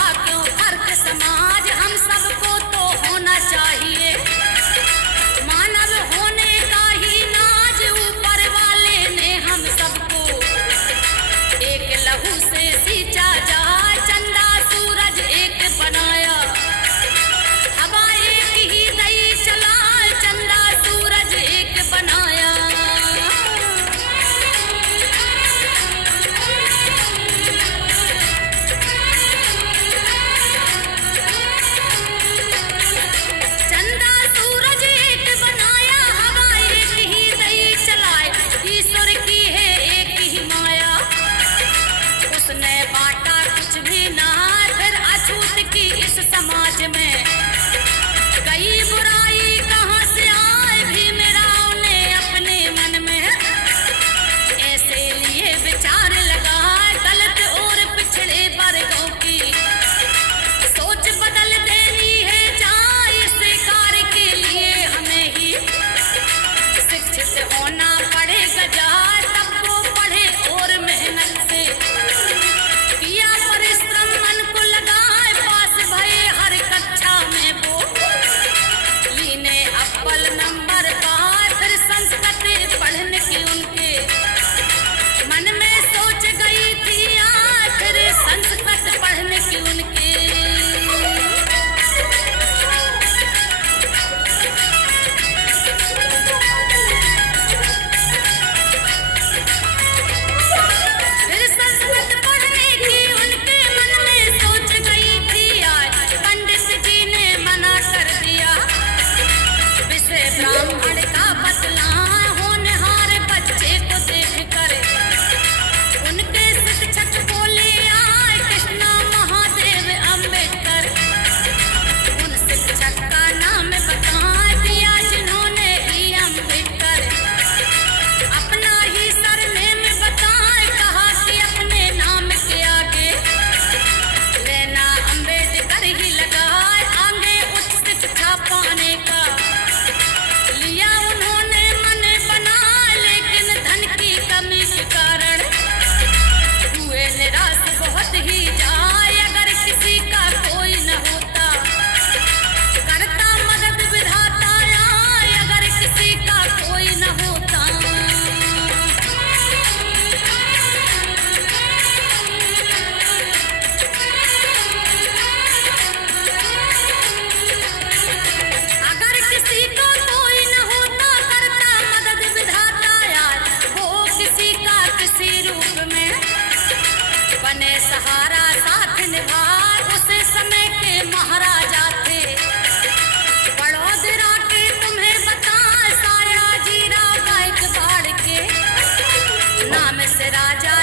रहा क्यों फर्क समाज, हम सबको तो होना चाहिए मानव होने का ही नाज। ऊपर वाले ने हम सबको एक लहू से सींचा जा, चंदा सूरज एक बनाया, हवा एक ही दई चला, चंदा सूरज एक बनाया। चंदा सूरज एक बनाया, हवा एक ही दई चलाए, ईश्वर की है एक ही माया। उसने बांटा कुछ भी ना फिर अछूत की इस समाज में, कई बुराई कहाँ से आए भी मेराव ने अपने मन में, ऐसे लिए विचार लगा दलित और पिछड़े वर्गों की, सोच बदल देनी है जहाँ इस कार्य के लिए हमें ही शिक्षित होना पड़ेगा जहाँ, तब वो पढ़े और मेहनत से किया परिश्रम मन को लगाए, पास भये हर कक्षा में वो लीने अव्वल नंबर पाए। फिर संस्कृत पढ़ने की उनके मन में सोच गई थी, फिर संस्कृत पढ़ने की उनके। फिर संस्कृत पढ़ने की उनके मन में सोच गई थी, आज पंडित जी ने मना कर दिया, विषय ब्राह्मण का बतला होनहार बच्चे को देख कर उनके शिक्षक बोले आए कृष्णा महादेव अम्बेडकर। उन शिक्षक का नाम बता दिया जिन्होंने ही अम्बेडकर अपना ही सरनेम बताए, कहा कि अपने नाम के आगे लेना अम्बेडकर ही लगाए। आगे उच्च शिक्षा पाने का लिया उन्होंने मन बना, लेकिन धन की कमी के कारण हुए निराश बहुत ही जाए। अगर किसी का कोई न होता करता मदद विधाता आए, अगर किसी का कोई न होता। अगर किसी को कोई न होता करता मदद विधाता यार, वो किसी का किसी रूप में बने सहारा साथ निभा। उस समय के महाराजा थे बड़ोदरा के, तुम्हें बता साया जीरा गायकवाड़ के नाम से राजा